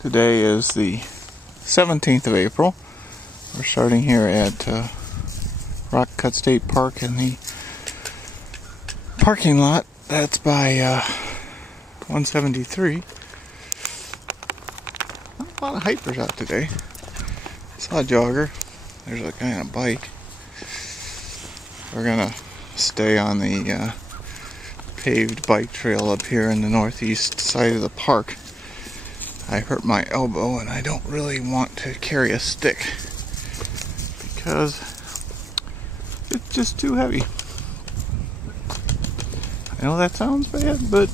Today is the 17th of April. We're starting here at Rock Cut State Park in the parking lot that's by 173. Not a lot of hikers out today. I saw a jogger. There's a guy on a bike. We're gonna stay on the paved bike trail up here in the northeast side of the park. I hurt my elbow and I don't really want to carry a stick because it's just too heavy. I know that sounds bad, but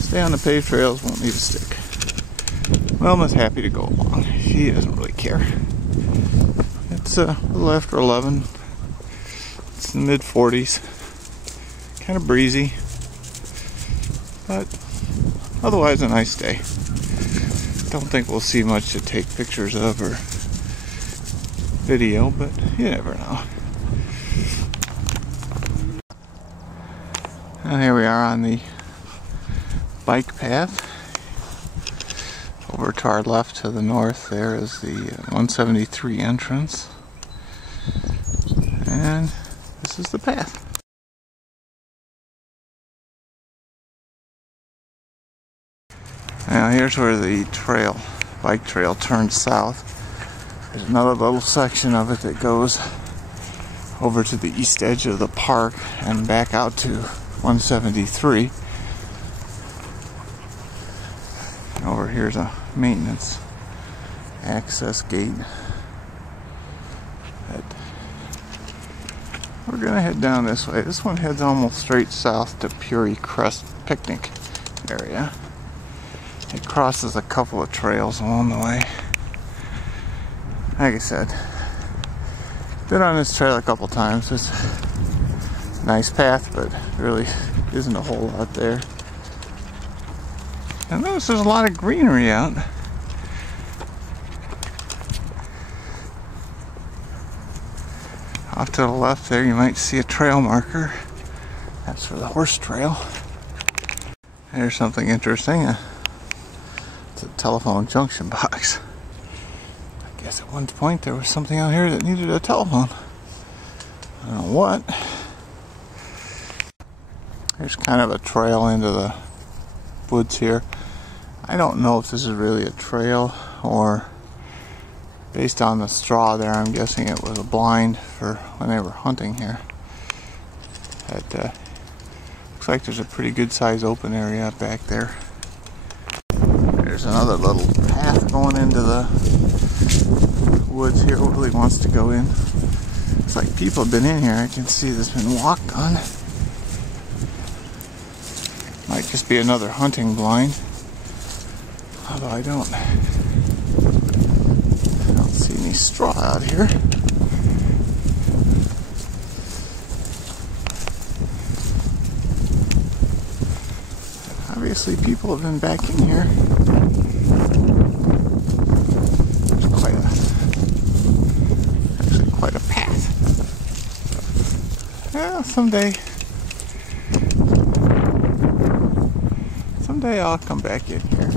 stay on the paved trails, won't need a stick. Wilma's happy to go along. She doesn't really care. It's a little after 11. It's in the mid-40s. Kind of breezy, but otherwise a nice day. Don't think we'll see much to take pictures of or video, but you never know. And here we are on the bike path. Over to our left to the north there is the 173 entrance. And this is the path. Now here's where the bike trail turns south. There's another little section of it that goes over to the east edge of the park and back out to 173. And over here's a maintenance access gate. We're gonna head down this way. This one heads almost straight south to Puri Crest picnic area. It crosses a couple of trails along the way. Like I said, been on this trail a couple times. It's a nice path, but really isn't a whole lot there. I notice there's a lot of greenery out. Off to the left there, you might see a trail marker. That's for the horse trail. There's something interesting. It's a telephone junction box. I guess at one point there was something out here that needed a telephone. I don't know what. There's kind of a trail into the woods here. I don't know if this is really a trail or based on the straw there, I'm guessing it was a blind for when they were hunting here. Looks like there's a pretty good sized open area back there. There's another little path going into the woods here. Willie wants to go in. Looks like people have been in here. I can see there's been walked on. Might just be another hunting blind. Although I don't see any straw out here. Obviously people have been back in here. There's quite a path. Yeah, someday I'll come back in here.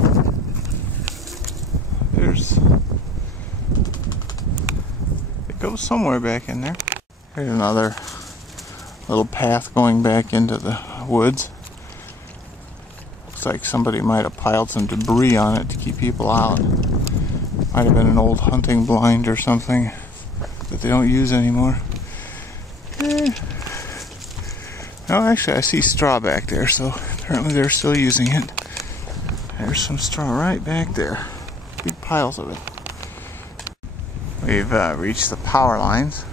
It goes somewhere back in there. Here's another little path going back into the woods. Looks like somebody might have piled some debris on it to keep people out. Might have been an old hunting blind or something that they don't use anymore. No, actually I see straw back there, so apparently they're still using it. There's some straw right back there. Big piles of it. We've reached the power lines.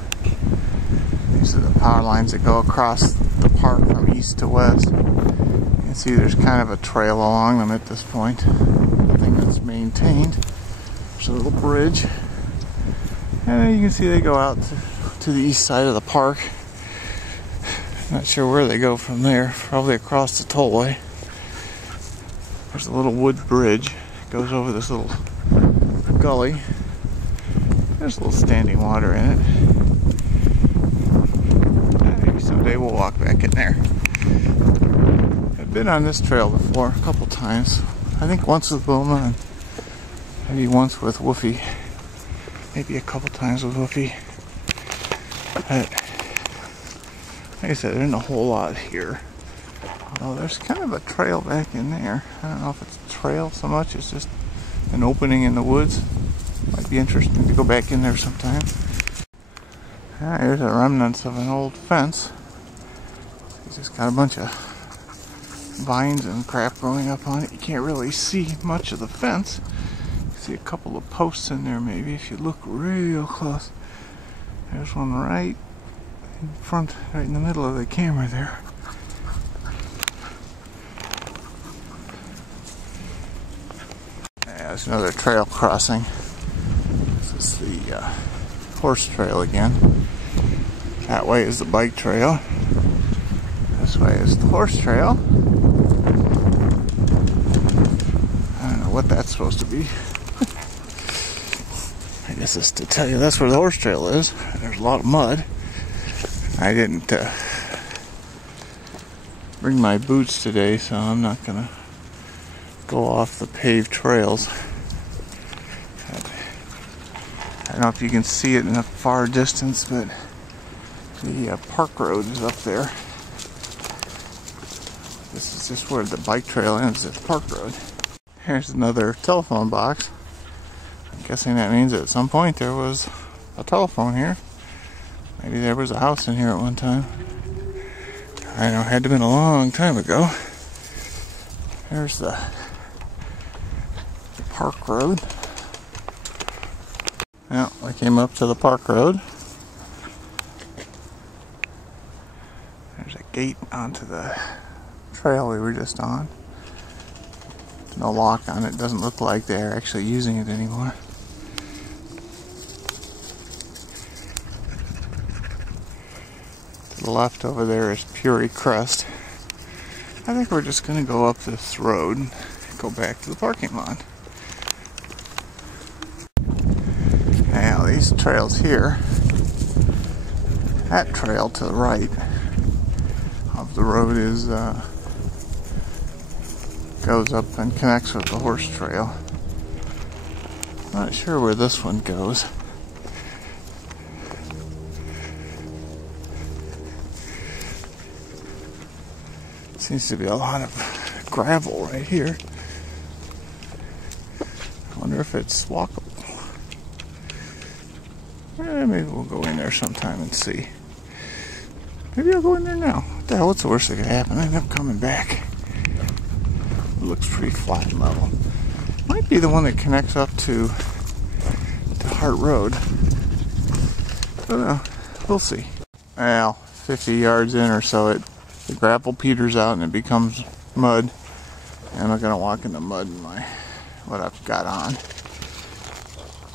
These are the power lines that go across the park from east to west. You can see there's kind of a trail along them at this point. Nothing that's maintained. There's a little bridge. And you can see they go out to the east side of the park. Not sure where they go from there. Probably across the tollway. There's a little wood bridge. It goes over this little gully. There's a little standing water in it. Maybe someday we'll walk back in there. I've been on this trail before a couple times. I think once with Wilma and maybe once with Woofy. Maybe a couple times with Woofy. But like I said, there isn't a whole lot here. Although there's kind of a trail back in there. I don't know if it's a trail so much, it's just an opening in the woods. Might be interesting to go back in there sometime. Here's the remnants of an old fence. It's just got a bunch of vines and crap growing up on it. You can't really see much of the fence. You can see a couple of posts in there maybe if you look real close. There's one right in front, right in the middle of the camera there. Yeah, there's another trail crossing. This is the horse trail again. That way is the bike trail. This way is the horse trail. I don't know what that's supposed to be. I guess it's to tell you that's where the horse trail is. There's a lot of mud. I didn't bring my boots today, so I'm not gonna go off the paved trails. I don't know if you can see it in a far distance, but the park road is up there. This is just where the bike trail ends, this park road. Here's another telephone box. I'm guessing that means at some point there was a telephone here. Maybe there was a house in here at one time. I know, it had to have been a long time ago. There's the park road. Well, I came up to the park road. There's a gate onto the trail we were just on. There's no lock on it. Doesn't look like they're actually using it anymore. To the left over there is Puri Crest. I think we're just going to go up this road and go back to the parking lot. Now these trails here, that trail to the right of the road is goes up and connects with the horse trail. I'm not sure where this one goes. Seems to be a lot of gravel right here. I wonder if it's walkable. Maybe we'll go in there sometime and see. Maybe I'll go in there now. What the hell, what's the worst that could happen? I end up coming back. It looks pretty flat and level. Might be the one that connects up to Hart Road. I don't know. We'll see. Well, 50 yards in or so, the gravel peters out and it becomes mud. And I'm not gonna walk in the mud in what I've got on.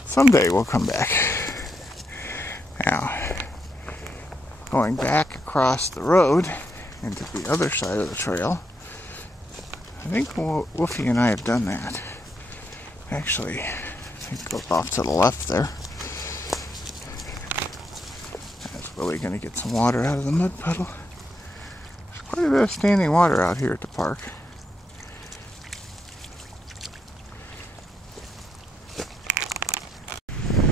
Someday we'll come back. Now, going back across the road into the other side of the trail, I think Woofy and I have done that. Actually, I think it goes off to the left there. That's really going to get some water out of the mud puddle. There's quite a bit of standing water out here at the park.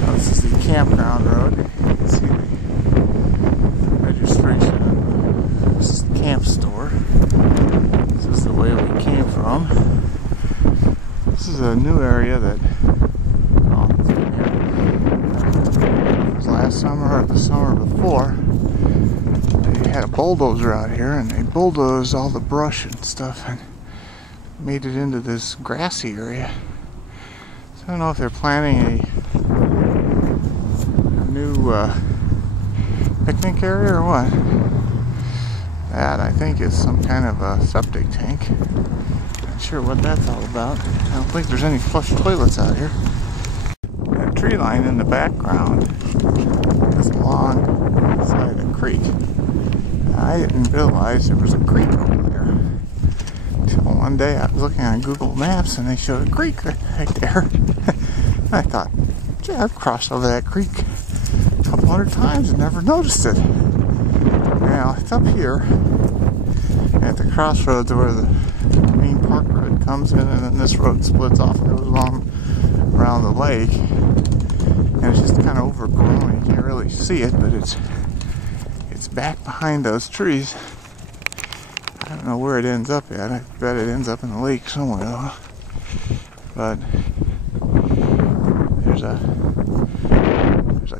Now, this is the campground road. You can see the registration. This is the camp store. This is the way we came from. This is a new area that it was last summer or the summer before. They had a bulldozer out here and they bulldozed all the brush and stuff and made it into this grassy area. So I don't know if they're planning a new picnic area or what. That I think is some kind of a septic tank. Not sure what that's all about. I don't think there's any flush toilets out here. That tree line in the background is along the side of the creek. I didn't realize there was a creek over there until one day I was looking on Google Maps and they showed a creek right there. I thought, gee, I've crossed over that creek a couple hundred times and never noticed it. Now, it's up here, and at the crossroads where the main park road comes in, and then this road splits off and goes along around the lake. And it's just kind of overgrown. You can't really see it, but it's back behind those trees. I don't know where it ends up at. I bet it ends up in the lake somewhere though. But there's a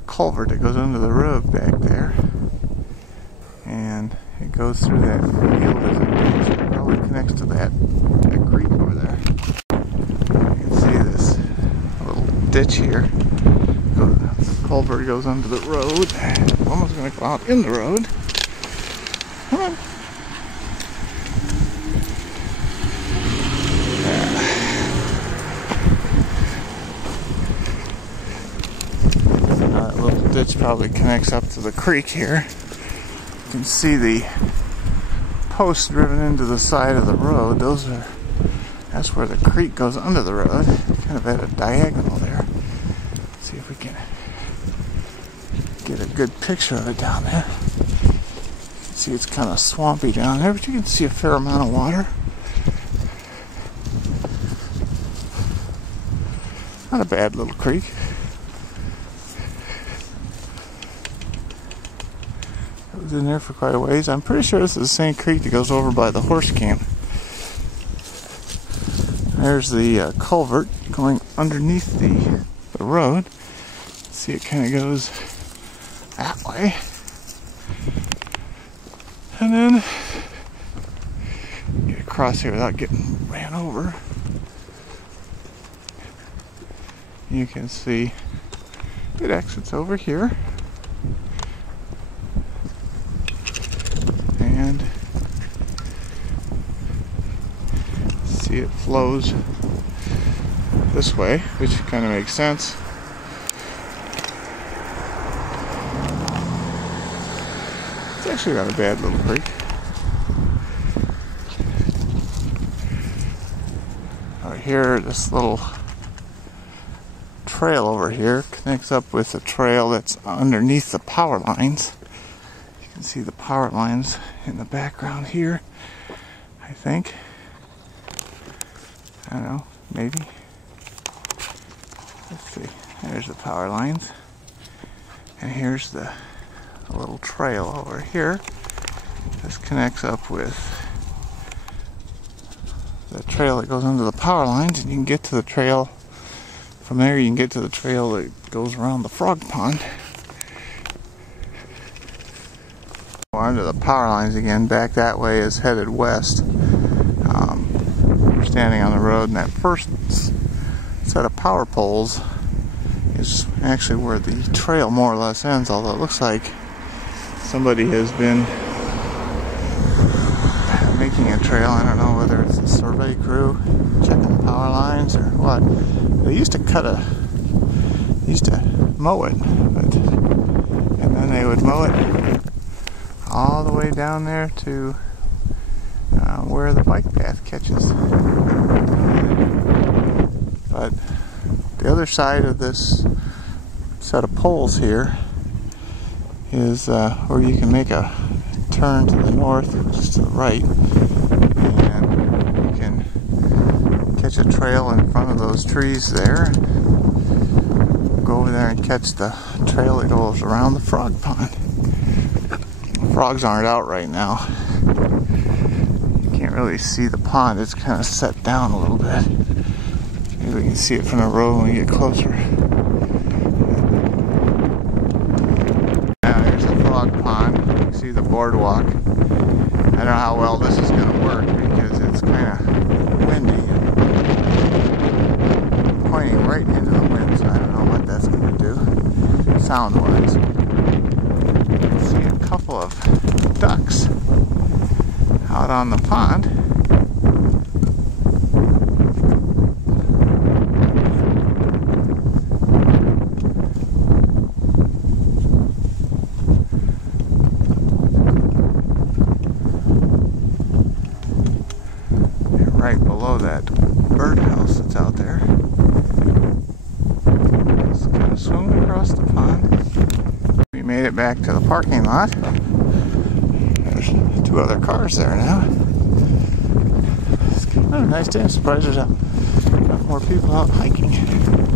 culvert that goes under the road back there, and it goes through that field as a ditch. It probably connects to that creek over there. You can see this little ditch here. The culvert goes under the road. I'm almost going to go out in the road. Come on. That little ditch probably connects up to the creek here. You can see the posts driven into the side of the road. That's where the creek goes under the road, kind of at a diagonal there. Let's see if we can get a good picture of it down there. See, it's kind of swampy down there, but you can see a fair amount of water. Not a bad little creek. It was in there for quite a ways. I'm pretty sure this is the same creek that goes over by the horse camp. There's the culvert going underneath the road. See, it kind of goes that way. And then get across here without getting ran over. You can see it exits over here. And see, it flows this way, which kind of makes sense. It's actually not a bad little creek. Over here, this little trail over here connects up with a trail that's underneath the power lines. You can see the power lines in the background here, I think. I don't know, maybe. Let's see. There's the power lines. And here's the little trail over here. This connects up with the trail that goes under the power lines, and you can get to the trail. From there you can get to the trail that goes around the frog pond. Under the power lines again, back that way is headed west. We're standing on the road, and that first set of power poles is actually where the trail more or less ends, although it looks like somebody has been making a trail. I don't know whether it's a survey crew checking the power lines or what. They used to mow it, and then they would mow it all the way down there to where the bike path catches. But the other side of this set of poles here is where you can make a turn to the north, which is to the right, and you can catch a trail in front of those trees there. Go over there and catch the trail that goes around the frog pond. The frogs aren't out right now. You can't really see the pond. It's kind of set down a little bit. Maybe we can see it from the road when we get closer. Now here's the frog pond. You can see the boardwalk. I don't know how well this is going to work because it's kind of windy and pointing right into the wind, so I don't know what that's going to do sound-wise. You can see a couple of ducks out on the pond. They're right below that birdhouse that's out there. Just kind of swimming across the pond. We made it back to the parking lot. There's two other cars there now. What a nice day. I'm surprised there's not more people out hiking.